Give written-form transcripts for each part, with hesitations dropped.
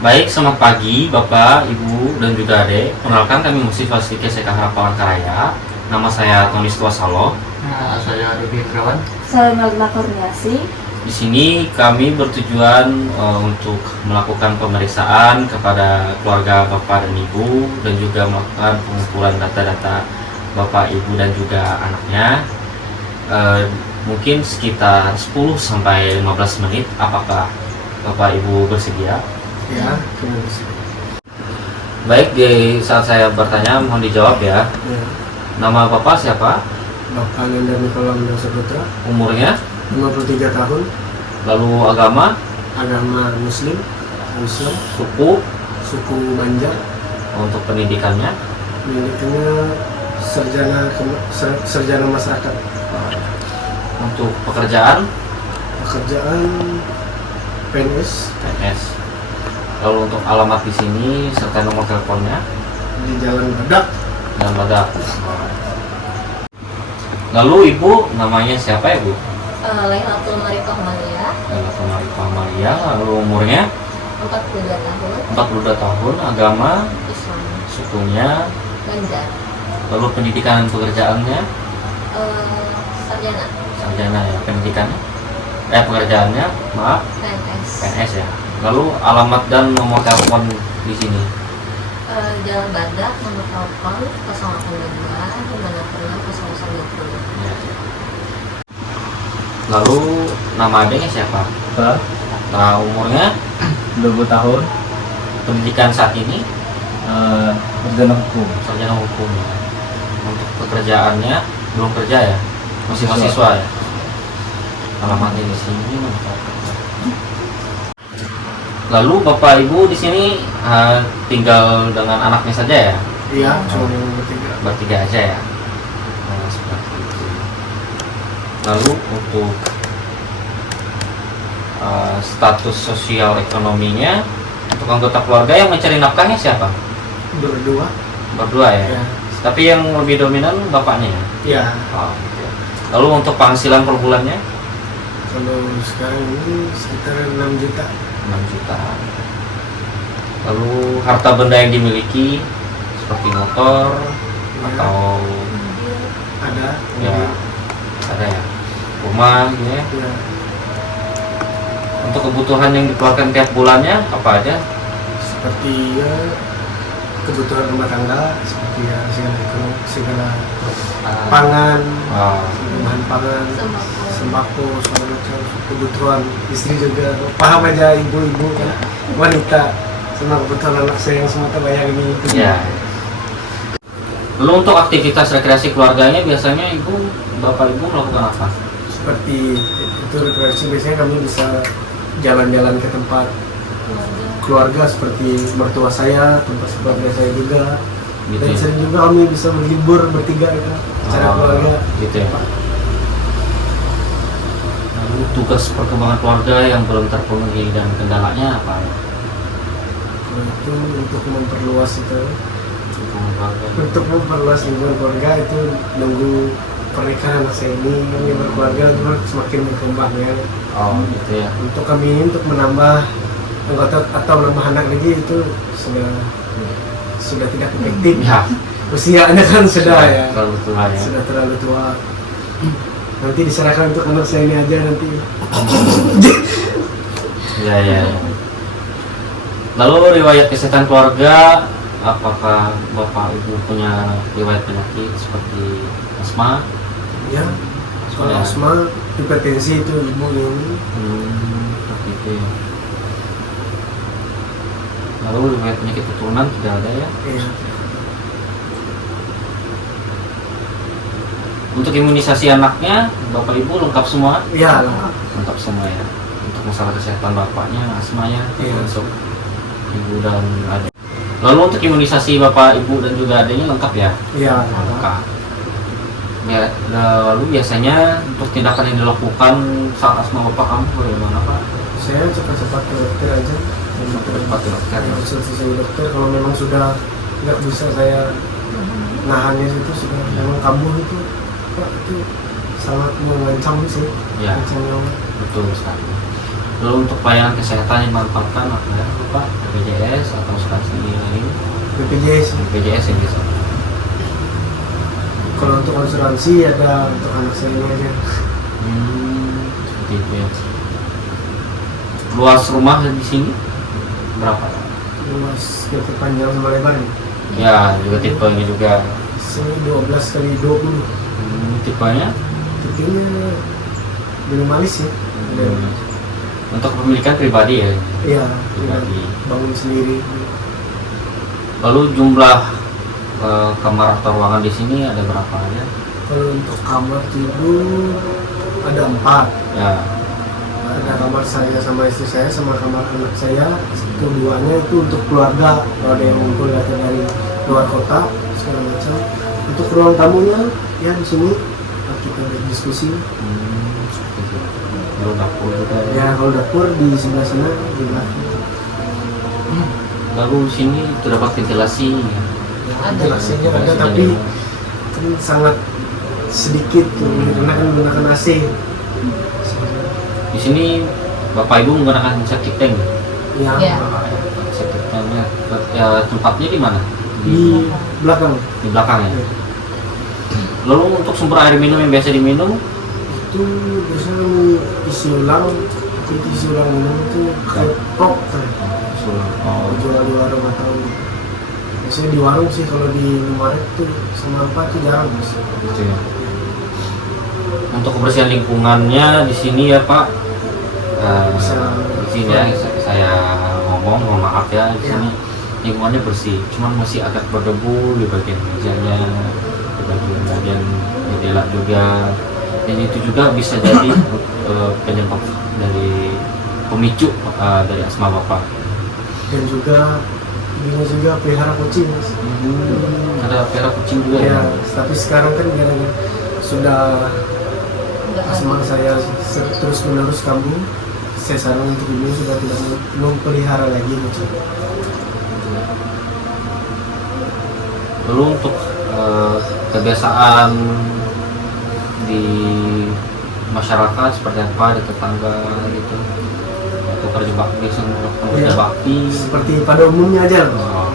Baik, selamat pagi Bapak, Ibu, dan juga Adek. Kenalkan kami mahasiswa STIK SK Harapan Karaya. Nama saya Tony Salo. Nah, saya Rudy Indrawan. Saya Melina Kurniasi. Di sini kami bertujuan untuk melakukan pemeriksaan kepada keluarga Bapak dan Ibu dan juga melakukan pengumpulan data-data Bapak, Ibu, dan juga anaknya. Mungkin sekitar 10 sampai 15 menit. Apakah Bapak Ibu bersedia? Ya, terima kasih. Baik, di saat saya bertanya mohon dijawab ya. Ya, Nama Bapak siapa? Bapak Nanda Nikola Mendang Saputra, Umurnya? 53 tahun, Lalu agama? agama Muslim, Islam, Suku? suku Banjar, Untuk pendidikannya? pendidikannya sarjana masyarakat, Untuk pekerjaan? pekerjaan PNS PNS. Lalu untuk alamat di sini serta nomor teleponnya? di Jalan Badak. Dan Badak. Lalu Ibu namanya siapa ya Bu? Lailatul Marifah Malia, Lalu Marifah Maria. Lalu umurnya? 42 tahun, 42 tahun. Agama? Islam, Sukunya? Banjar, Lalu pendidikan dan pekerjaannya? sarjana, Sarjana ya. Pendidikannya? Pekerjaannya? Maaf. PNS, PNS ya. Lalu alamat dan nomor telepon di sini. Jalan Badak, nomor telepon 082 560 0020. Ya. Lalu nama adanya siapa? Nah, umurnya? 20 tahun, Pendidikan saat ini? sarjana hukum. Sarjana hukum ya. Untuk pekerjaannya belum kerja ya? Masih mahasiswa ya? Alamatnya di sini. Lalu Bapak Ibu di sini tinggal dengan anaknya saja ya? Iya, cuma yang bertiga. Bertiga aja ya? Seperti itu. Lalu untuk status sosial ekonominya untuk anggota keluarga yang mencari nafkahnya siapa? Berdua. Berdua ya? Ya, Tapi yang lebih dominan bapaknya ya? ya. Oh, gitu. Lalu untuk penghasilan per bulannya? Kalau sekarang ini sekitar 6 juta. 6 juta. Lalu harta benda yang dimiliki seperti motor Ya, atau ada. ya ada ya rumah gitu ya. Ya, Untuk kebutuhan yang dikeluarkan tiap bulannya apa aja? seperti ya, kebutuhan rumah tangga, seperti ya segala pangan, bahan pangan, sembako, segala macam kebutuhan istri juga. Paham aja ibu-ibu kan, wanita sama kebutuhan anak saya yang semata bayang ini. Ya. Lalu untuk aktivitas rekreasi keluarganya biasanya Bapak Ibu melakukan apa? Seperti itu rekreasi biasanya kami bisa jalan-jalan ke tempat keluarga seperti mertua saya, tempat keluarga saya juga. Gitu Dan ya? sering juga kami bisa berlibur bertiga itu secara keluarga. Gitu ya Pak. Lalu tugas perkembangan keluarga yang belum terpenuhi dan kendalanya apa ya? Nah, itu untuk memperluas itu, Hubungan keluarga. untuk memperluas lingkungan keluarga itu nunggu pernikahan anak saya ini berkeluarga terus semakin berkembang ya. Oh gitu ya. Untuk kami untuk menambah anggota atau menambah anak lagi itu sudah tidak efektif. Ya. Usianya kan sudah ya. Terlalu tua ya. Sudah terlalu tua. Nanti diserahkan untuk anak saya ini aja nanti. Ya, ya. Lalu riwayat kesehatan keluarga, apakah Bapak Ibu punya riwayat penyakit seperti asma? Ya, soal Ya. asma, hipertensi itu ibu ini. Seperti itu ya. Lalu riwayat penyakit keturunan tidak ada ya? Ya. Untuk imunisasi anaknya, Bapak Ibu lengkap semua? Ya, Lengkap semua ya. Untuk masalah kesehatan bapaknya, asmanya, Iya. untuk ibu dan adik. Lalu untuk imunisasi Bapak, Ibu dan juga adiknya lengkap ya? ya. Lengkap. Ya, lalu biasanya untuk tindakan yang dilakukan saat asma Bapak kamu bagaimana Pak? Saya cepat-cepat ke dokter aja. Cepat ke dokter. Konsultasi dokter kalau memang sudah nggak bisa saya nahannya itu sudah memang kambuh itu, Pak, itu sangat mengancam sih. Ya, Mengancam nyawa. betul sekali. Lalu untuk pelayanan kesehatan yang dimanfaatkan apa ya Pak? BPJS atau asuransi lain? BPJS. BPJS yang bisa. Kalau untuk asuransi ada untuk anak saya ini aja. Seperti itu ya. Luas rumah di sini berapa? Luas meter panjang sama lebarnya. Ya, juga tipenya juga. Sini 12 kali 20. Tipenya? Tipenya minimalis ya. Untuk pemilikan pribadi ya? Iya, Pribadi. bangun sendiri. Lalu jumlah kamar atau ruangan di sini ada berapa ya? Kalau untuk kamar tidur ada 4. Ya. Ada kamar saya sama istri saya sama kamar anak saya. Keduanya itu untuk keluarga. Kalau ada yang ngumpul datang dari luar kota segala macam. Untuk ruang tamunya ya di sini kita berdiskusi. Seperti itu. Lalu dapur juga. Ya kalau dapur di sebelah sana di belakang. Lalu sini terdapat ventilasi. Ya, ventilasinya ada tapi kan sangat sedikit tuh karena kan menggunakan AC. Di sini Bapak Ibu menggunakan septic tank. Ya, Ya. Septic tanknya ya, tempatnya di mana? di belakang. Di belakang ya. Ya. Lalu untuk sumber air minum yang biasa diminum Itu biasanya isi ulang, tapi itu isi ulang minum itu kayak pop kan. Jual di warung atau biasanya di warung sih, kalau di Indomaret tuh sama apa tuh jarang mas. gitu ya. Untuk kebersihan lingkungannya di sini ya Pak, di sini ya saya ngomong, mohon maaf ya, di sini lingkungannya bersih, cuman masih agak berdebu di bagian mejanya, di bagian jendela juga, dan itu juga bisa jadi penyebab dari pemicu dari asma Bapak. Dan juga ini juga pelihara kucing mas. Ada pelihara kucing juga Ya, tapi sekarang kan gara-gara sudah Enggak asma saya terus menerus kambuh, saya saran untuk ibu sudah tidak memelihara lagi kucing. Lalu untuk kebiasaan di masyarakat seperti apa, di tetangga gitu, atau kerja bakti, biasanya melakukan kerja Iya. bakti. Seperti pada umumnya aja. Oh,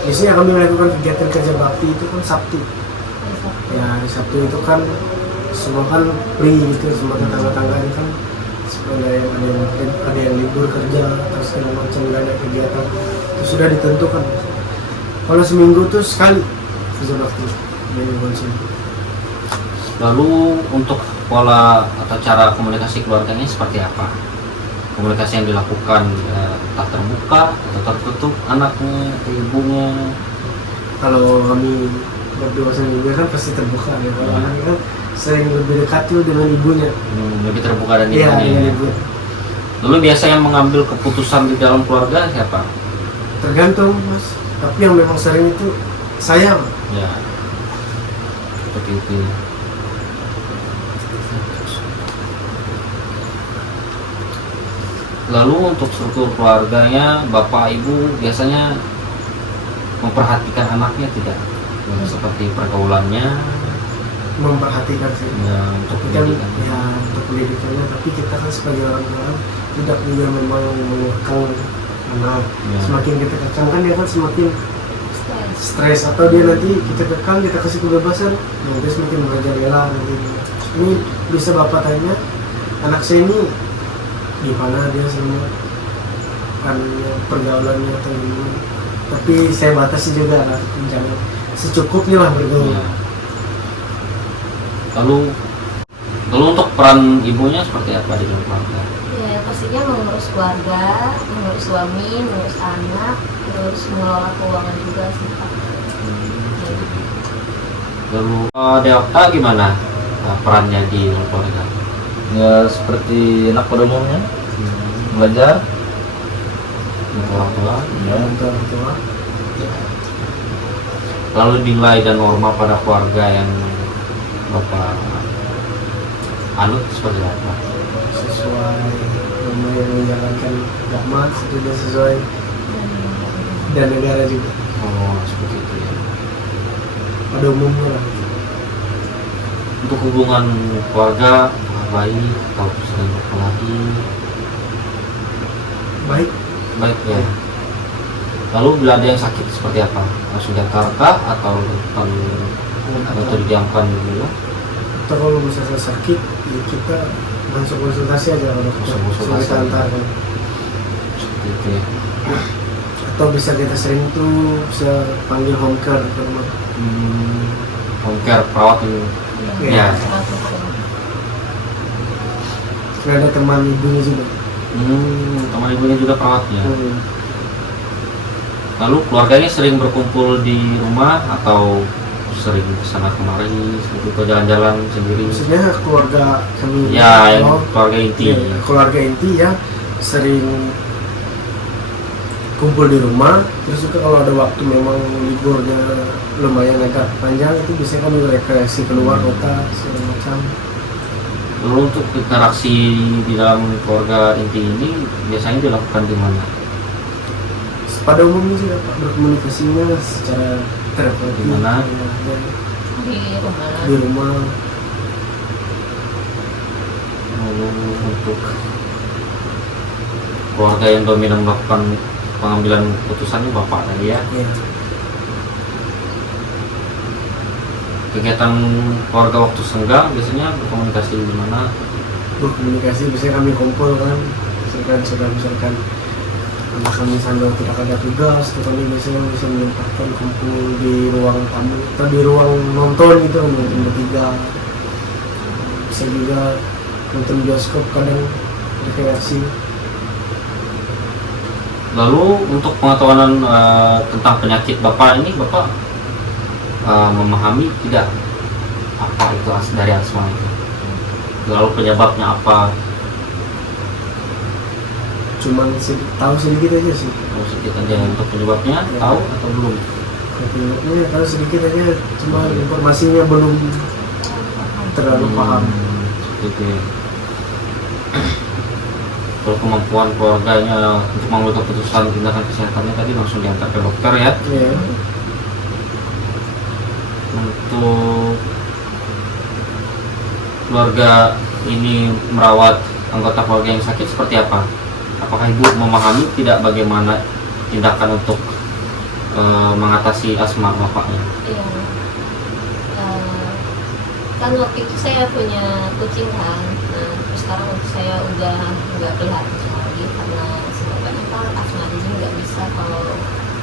Biasanya kami melakukan kegiatan kerja bakti itu kan Sabtu. Ya hari Sabtu itu kan semua kan free gitu, semua tetangga-tetangganya kan ada yang libur kerja atau segala macam, nggak ada kegiatan itu sudah ditentukan. Kalau seminggu tuh sekali kerja bakti dari konsum. Lalu untuk pola atau cara komunikasi keluarganya seperti apa? Komunikasi yang dilakukan entah terbuka atau tertutup anaknya atau ibunya. Kalau kami berdua sama ibu kan pasti terbuka ya. Kalau anaknya kan sering lebih dekat tuh dengan ibunya. Lebih terbuka dan Iya, ibunya. dengan ibu. Lalu biasa yang mengambil keputusan di dalam keluarga siapa? Tergantung mas. Tapi yang memang sering itu saya. Mas. Ya, seperti itu. Lalu untuk struktur keluarganya, bapak ibu biasanya memperhatikan anaknya tidak? Seperti pergaulannya, Memperhatikan sih. ya, untuk Tapi kan pendidikan. ya untuk pendidikannya, tapi kita kan sebagai orang tua tidak juga memang mengekang anak. Ya. Semakin kita kekang kan dia kan semakin Stres. stres, atau dia nanti kita kekang, kita kasih kebebasan, nanti semakin merajalela nanti. Ini bisa bapak tanya, anak saya ini gimana dia semua kan pergaulannya atau gimana. Tapi saya batasi juga lah, jangan secukupnya lah bergaul. Ya. Lalu untuk peran ibunya seperti apa di dalam keluarga? Ya pastinya mengurus keluarga, mengurus suami, mengurus anak, terus mengelola keuangan juga sih Pak. Jadi, Lalu Delta gimana perannya di dalam keluarga? Ya seperti anak pada umumnya, belajar. Untuk orang tua. Ya. Untuk orang tua Lalu nilai dan norma pada keluarga yang Bapak anut seperti apa? sesuai norma yang menjalankan agama, sudah sesuai dan negara juga Oh, seperti itu ya. pada umumnya lah. Untuk hubungan keluarga baik atau sedang berkelahi? Baik. Baik ya. Lalu bila ada yang sakit seperti apa? Langsung diantarkah atau didiamkan dulu? Atau kalau misalnya sakit, ya kita langsung konsultasi aja kalau dokter. Langsung konsultasi. Kita antarkan. Seperti itu ya. Atau bisa kita sering tuh bisa panggil home care ke rumah. Home care, perawat ini. Iya. Ya. Karena ada teman ibunya juga. Teman ibunya juga perawatnya. Hmm. Lalu keluarganya sering berkumpul di rumah atau sering kesana kemari, seperti itu jalan-jalan sendiri? Maksudnya keluarga kami. Ya, yang keluarga inti. Ya, keluarga inti yang sering kumpul di rumah. Terus juga kalau ada waktu memang liburnya lumayan agak panjang, itu biasanya kami rekreasi keluar kota segala macam. Lalu untuk interaksi di dalam keluarga inti ini biasanya dilakukan di mana? Pada umumnya sih dapat berkomunikasinya secara terapeutik. Di mana? Di rumah. Lalu untuk keluarga yang dominan melakukan pengambilan keputusannya bapak tadi ya. Ya. Kegiatan keluarga waktu senggang biasanya berkomunikasi di mana? Berkomunikasi biasanya kami kumpul kan, misalkan karena kami sambil tidak ada tugas, itu kami biasanya bisa menyempatkan kumpul di ruang tamu atau di ruang nonton gitu, nonton bertiga. Bisa juga nonton bioskop kadang rekreasi. Lalu untuk pengetahuan tentang penyakit bapak ini, bapak memahami tidak apa itu dari asma itu? Lalu penyebabnya apa? Cuman tahu sedikit aja sih. Tahu sedikit aja untuk penyebabnya, Ya. tahu atau belum? Penyebabnya tahu sedikit aja, cuma informasinya belum terlalu paham. Seperti itu ya. Kalau kemampuan keluarganya untuk mengambil keputusan tindakan kesehatannya tadi langsung diantar ke dokter ya. Ya. Untuk keluarga ini merawat anggota keluarga yang sakit seperti apa? Apakah ibu memahami tidak bagaimana tindakan untuk mengatasi asma bapaknya? Iya. Kan waktu itu saya punya kucing kan. Nah, terus sekarang saya udah nggak pelihara kucing lagi karena sebabnya kan asma ini nggak bisa kalau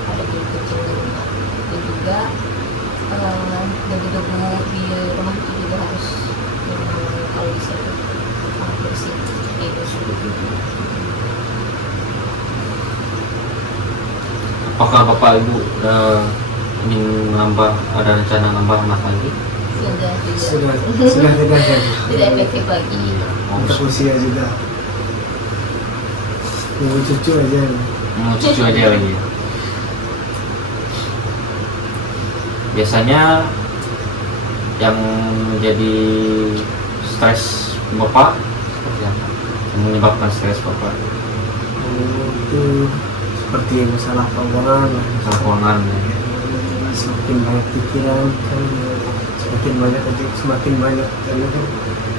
ada di kucing di rumah. Dan juga debu-debu di rumah itu juga harus kalau bisa bersih seperti itu. Apakah bapak ibu ingin menambah, ada rencana nambah anak lagi? Sudah Sudah tidak ya. tidak efektif lagi. Untuk usia juga. Nunggu cucu aja. Mau cucu aja lagi. Biasanya yang menjadi stres bapak seperti apa? Yang menyebabkan stres bapak? Itu seperti masalah keuangan, Masalah keuangan ya. semakin banyak pikiran kan, semakin banyak karena kan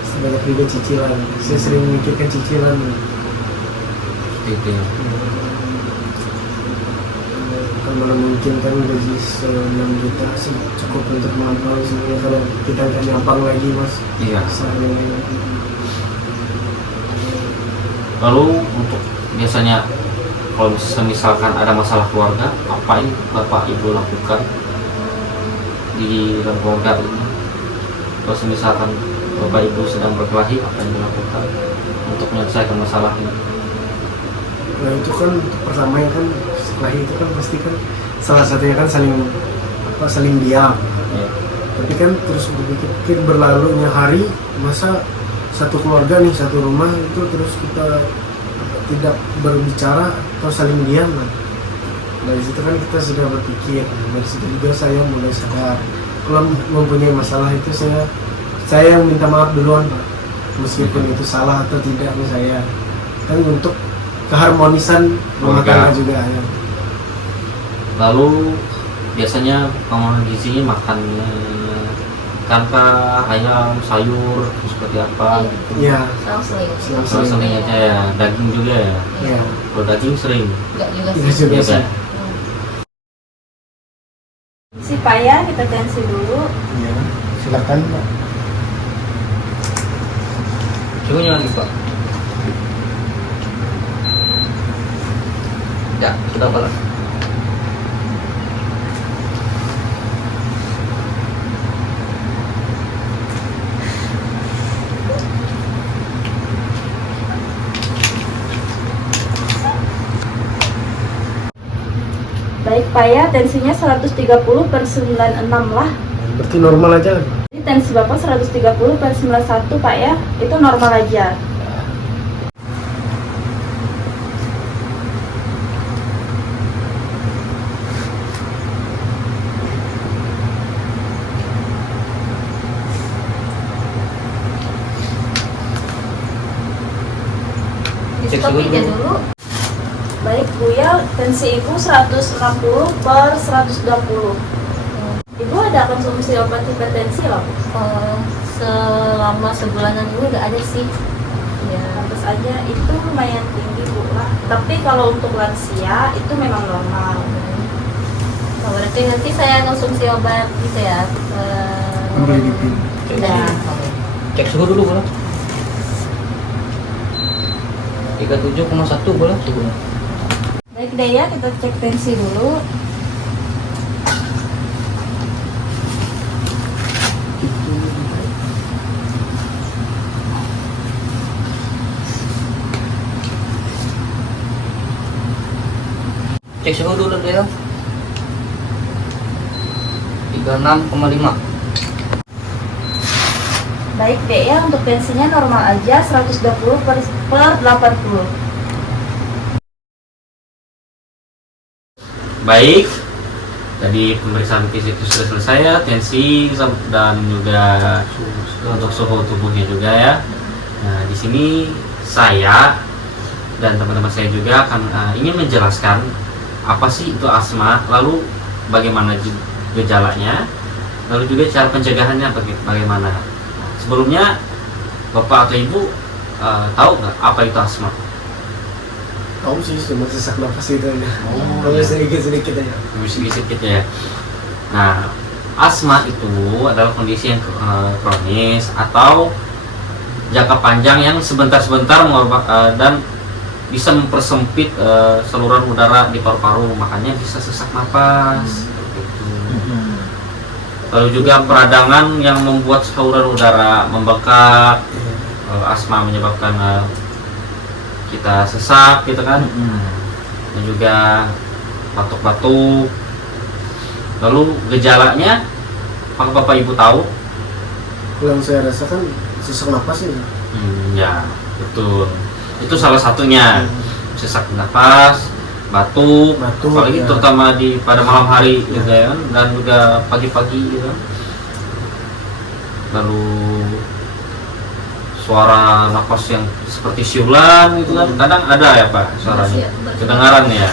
sebanyak juga cicilan. Saya sering memikirkan cicilan. Seperti itu ya. Kan mana mungkin kan gaji 6 juta sih cukup untuk melampaui semuanya kalau kita nggak nyampang lagi mas. Iya. Sehari-hari. Lalu untuk biasanya kalau misalkan ada masalah keluarga, apa yang bapak ibu lakukan di dalam keluarga ini? Kalau misalkan bapak ibu sedang berkelahi, apa yang dilakukan untuk menyelesaikan masalah ini? Nah itu kan pertama yang kan setelah itu kan pasti kan salah satunya kan saling diam. Ya. Tapi kan terus berpikir berlalunya hari, masa satu keluarga nih, satu rumah itu terus kita tidak berbicara atau saling diam kan. Dari situ kan kita sudah berpikir, dari situ juga saya mulai sadar kalau mempunyai masalah itu saya yang minta maaf duluan Pak, meskipun itu salah atau tidak ke saya kan, untuk keharmonisan rumah tangga juga ya. Lalu biasanya pengelolaan gizinya makannya Ikan ayam, sayur, seperti apa gitu? Iya. Selang-seling. Seling aja ya, daging juga ya. Iya. Kalau daging sering. Enggak juga Iya sih. juga Iya, sih. Pak. Si payah kita tensi dulu. Iya. Silakan Pak. Suhunya lagi Pak. Ya, sudah Pak. Baik payah tensinya 130/96 lah. Berarti normal aja. Jadi tensi Bapak 130/91 Pak ya. Itu normal aja. Di stop aja dulu. Baik Bu ya, tensi Ibu 160/120. Ibu ada konsumsi obat hipertensi loh. Selama sebulanan ini nggak ada sih. Ya. Pantas aja itu lumayan tinggi Bu lah. Tapi kalau untuk lansia itu memang normal. Oh, berarti nanti saya konsumsi obat gitu ya. Amlodipin. Ya. Cek suhu dulu boleh. 37,1 boleh suhunya. Baik deh ya, kita cek tensi dulu. Cek suhu dulu deh ya. 36,5. Baik deh ya, untuk tensinya normal aja 120/80. Baik, tadi pemeriksaan fisik itu sudah selesai ya, tensi dan juga untuk suhu tubuhnya juga ya. Nah, di sini saya dan teman-teman saya juga akan ingin menjelaskan apa sih itu asma, lalu bagaimana gejalanya, lalu juga cara pencegahannya bagaimana. Sebelumnya Bapak atau Ibu tahu nggak apa itu asma? Tahu sih, cuma sesak napas itu aja. Kalau sedikit-sedikit aja. Sedikit ya. Nah, asma itu adalah kondisi yang kronis atau jangka panjang yang sebentar-sebentar dan bisa mempersempit saluran udara di paru-paru, makanya bisa sesak napas. Gitu. Lalu juga peradangan yang membuat saluran udara membengkak. Asma menyebabkan kita sesak gitu kan, dan juga batuk-batuk. Lalu gejalanya, apakah Bapak Ibu tahu? Yang saya rasakan sesak napas ya. Ya, betul. Itu salah satunya, sesak napas, batuk, apalagi ya. terutama pada malam hari gitu kan, dan juga pagi-pagi gitu. Lalu suara napas yang seperti siulan gitu kan, kadang ada ya Pak suaranya, kedengaran ya.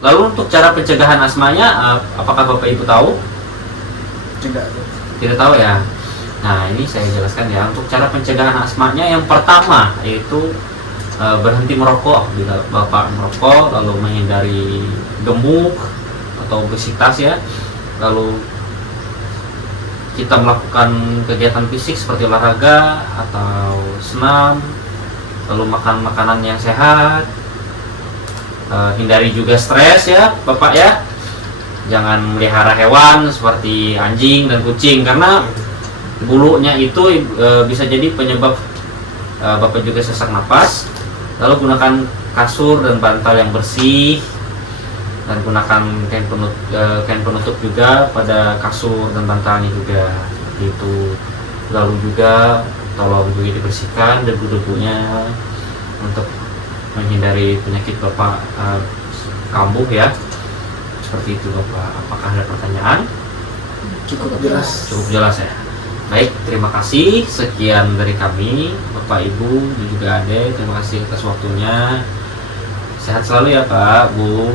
Lalu untuk cara pencegahan asmanya, apakah Bapak Ibu tahu? Tidak tahu ya. Nah, ini saya jelaskan ya. Untuk cara pencegahan asmanya, yang pertama yaitu berhenti merokok. Bila Bapak merokok, lalu menghindari gemuk atau obesitas ya, lalu kita melakukan kegiatan fisik seperti olahraga atau senam, lalu makan makanan yang sehat, hindari juga stres ya Bapak ya. Jangan melihara hewan seperti anjing dan kucing, karena bulunya itu bisa jadi penyebab Bapak juga sesak napas. Lalu gunakan kasur dan bantal yang bersih, dan gunakan kain penutup juga pada kasur dan bantalnya juga itu. Lalu juga tolong juga dibersihkan debu-debunya untuk menghindari penyakit Bapak kambuh ya. Seperti itu Bapak. Apakah ada pertanyaan? Cukup jelas. Cukup jelas ya. Baik, terima kasih. Sekian dari kami, Bapak Ibu dan juga Ade. Terima kasih atas waktunya. Sehat selalu ya Pak, Bu.